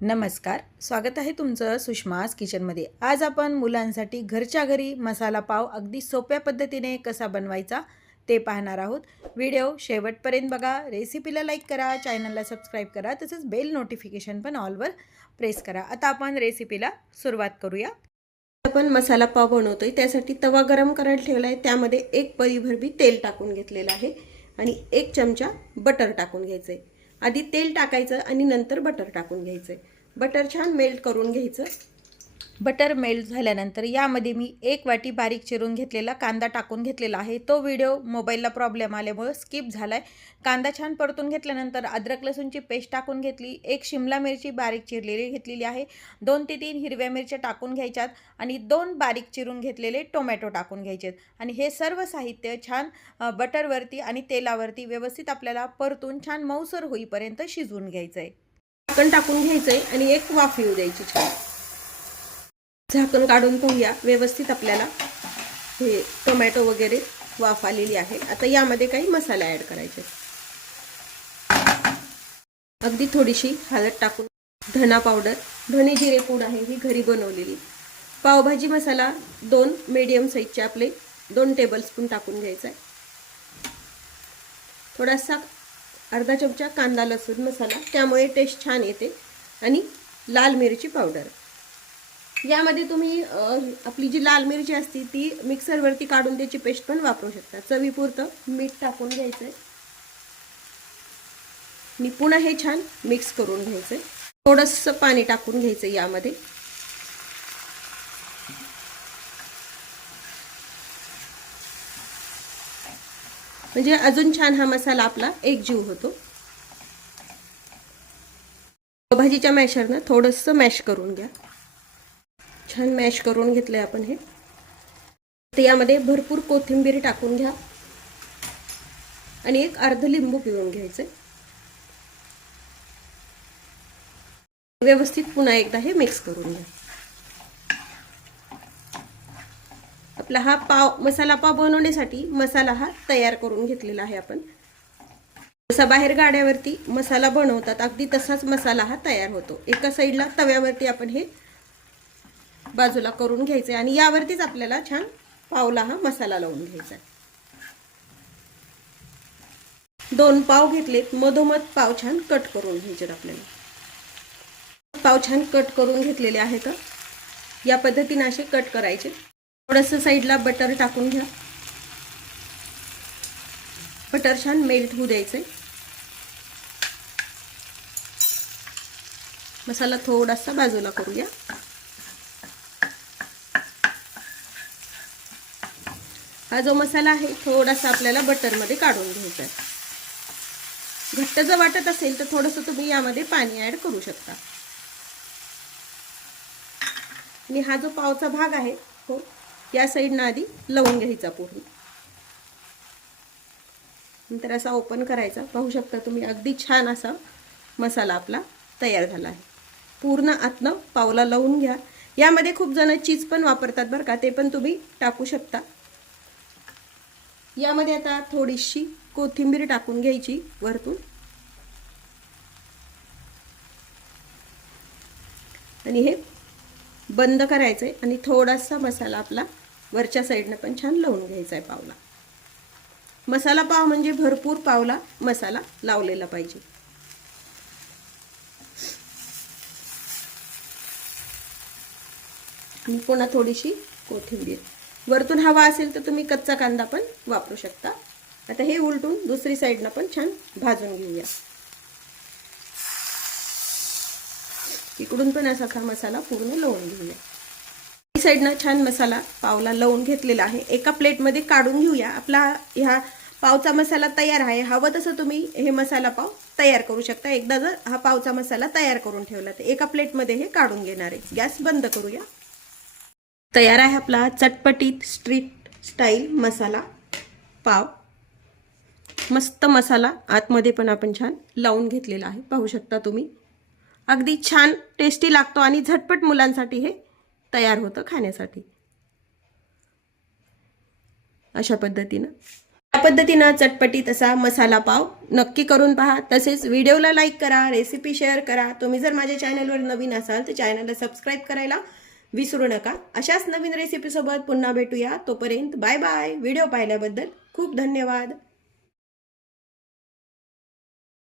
नमस्कार, स्वागत आहे तुमचं सुषमास किचनमध्ये। आज आपण मुलांसाठी घरच्या घरी मसाला पाव अगदी सोप्या पद्धतीने कसा बनवायचा ते पाहणार आहोत। व्हिडिओ शेवटपर्यंत बघा, रेसिपीला लाईक करा, चॅनलला सबस्क्राईब करा, तसंच बेल नोटिफिकेशन पण ऑलवर प्रेस करा। आता आपण रेसिपीला सुरुवात करूया। आपण मसाला पाव बनवतोय त्यासाठी तवा गरम करायला ठेवला आहे। त्यामध्ये एक पळीभर बी तेल टाकून घेतलेलं आहे आणि एक चमचा बटर टाकून घ्यायचं आहे। आधी तेल टाकायचं आणि नंतर बटर टाकून घ्यायचं आहे। बटर छान मेल्ट करून घ्यायचं। बटर मेल्ट झाल्यानंतर यामध्ये मी एक वाटी बारीक चिरून घेतलेला कांदा टाकून घेतलेला आहे। तो व्हिडिओ मोबाईलला प्रॉब्लेम आल्यामुळे स्किप झालाय। कांदा छान परतून घेतल्यानंतर अद्रक लसूणची पेस्ट टाकून घेतली, एक शिमला मिरची बारीक चिरलेली घेतलेली आहे, 2 ते 3 हिरव्या मिरच्या टाकून घ्यायच्यात आणि 2 बारीक चिरून घेतलेले टोमॅटो टाकून घ्यायचेत आणि हे सर्व साहित्य छान बटरवरती आणि तेलावरती व्यवस्थित आपल्याला परतून छान मऊसर होईपर्यंत शिजवून घ्यायचं आहे। झाकण टाकून घ्यायचंय आणि एक वाफ येऊ द्यायची छान। झाकण काढून पाहूया, व्यवस्थित आपल्याला हे टोमॅटो वगैरे वाफ आलेली आहे। आता यामध्ये काही मसाले ॲड करायचे। अगदी थोडीशी हळद टाकून, धना पावडर, धने जिरे पूड आहे ही घरी बनवलेली, पावभाजी मसाला 2 मीडियम साईजचे आपले 2 टेबलस्पून टाकून घ्यायचा आहे। थोडासा अर्धा चमचा कांदा लसूण मसाला, त्यामुळे टेस्ट छान येते, आणि लाल मिरची पावडर। यामध्ये तुम्ही आपली जी लाल मिरची असते ती मिक्सरवरती काढून त्याची पेस्ट पण वापरू शकता। चवीपुरतं मीठ टाकून घ्यायचं आहे आणि पुन्हा हे छान मिक्स करून घ्यायचं आहे। थोडंसं पाणी टाकून घ्यायचं यामध्ये। म्हणजे अजून छान हा मसाला आपला एकजीव होतो। भाजीच्या मॅशरनं थोडंसं मॅश करून घ्या। छान मॅश करून घेतलंय आपण हे। तर यामध्ये भरपूर कोथिंबीर टाकून घ्या आणि एक अर्ध लिंबू पिळून घ्यायचं। व्यवस्थित पुन्हा एकदा हे मिक्स करून घ्या। आपला हा पाव मसाला पाव बनवण्यासाठी मसाला हा तयार करून घेतलेला आहे आपण। जसा बाहेर गाड्यावरती मसाला बनवतात अगदी तसाच मसाला हा तयार होतो। एका साईडला तव्यावरती आपण हे बाजूला करून घ्यायचे आणि यावरतीच आपल्याला छान पावला हा मसाला लावून घ्यायचा आहे। 2 पाव घेतलेत, मधोमध पाव छान कट करून घ्यायचे आपल्याला। पाव छान कट करून घेतलेले आहेत। या पद्धतीने असे कट करायचे। थोडंसं साईडला बटर टाकून घ्या। बटर छान मेल्ट होऊ द्यायचे। मसाला थोडासा बाजूला करूया। हा जो मसाला आहे थोडासा आपल्याला बटरमध्ये काढून घ्यायचा आहे। घट्ट जर वाटत असेल तर थोडंसं तुम्ही यामध्ये पाणी ॲड करू शकता। आणि हा जो पावचा भाग आहे तो या साईडनं आधी लावून घ्यायचा पूर्ण, नंतर असा ओपन करायचा। पाहू शकता तुम्ही अगदी छान असा मसाला आपला तयार झाला आहे। पूर्ण आतनं पावला लावून घ्या। यामध्ये खूप जण चीज पण वापरतात बरं का, ते पण तुम्ही टाकू शकता। यामध्ये आता थोडीशी कोथिंबीर टाकून घ्यायची वरतून आणि हे बंद करायचंय आणि थोडासा मसाला आपला वरच्या साईडनं पण छान लावून घ्यायचा आहे पावला। मसाला पाव म्हणजे भरपूर पावला मसाला लावलेला पाहिजे। आणि पुन्हा थोडीशी कोथिंबीर वरतून हवा असेल तर तुम्ही कच्चा कांदा पण वापरू शकता। आता हे उलटून दुसरी साईडनं पण छान भाजून घेऊया। इकडून पण असा मसाला पूर्ण लावून घेऊया। ही साईडनं छान मसाला पावला लावून घेतलेला आहे। एका प्लेटमध्ये काढून घेऊया। आपला ह्या पावचा मसाला तयार आहे। हवं तसं तुम्ही हे मसाला पाव तयार करू शकता। एकदा जर हा पावचा मसाला तयार करून ठेवला तर एका प्लेटमध्ये हे काढून घेणार आहे। गॅस बंद करूया। तयार आहे आपला चटपटीत स्ट्रीट स्टाईल मसाला पाव। मस्त मसाला आतमध्ये पण आपण छान लावून घेतलेला आहे। पाहू शकता तुम्ही अगदी छान टेस्टी लागतो आणि झटपट मुलांसाठी हे तयार होतं खाण्यासाठी। अशा पद्धतीने या पद्धतीनं चटपटीत असा मसाला पाव नक्की करून पहा. तसेच व्हिडिओला लाईक करा, रेसिपी शेअर करा. तुम्ही जर माझ्या चॅनलवर नवीन असाल तर चॅनलला सबस्क्राईब करायला विसरू नका. अशाच नवीन रेसिपीसोबत पुन्हा भेटूया. तोपर्यंत बाय बाय. व्हिडिओ पाहिल्याबद्दल खूप धन्यवाद.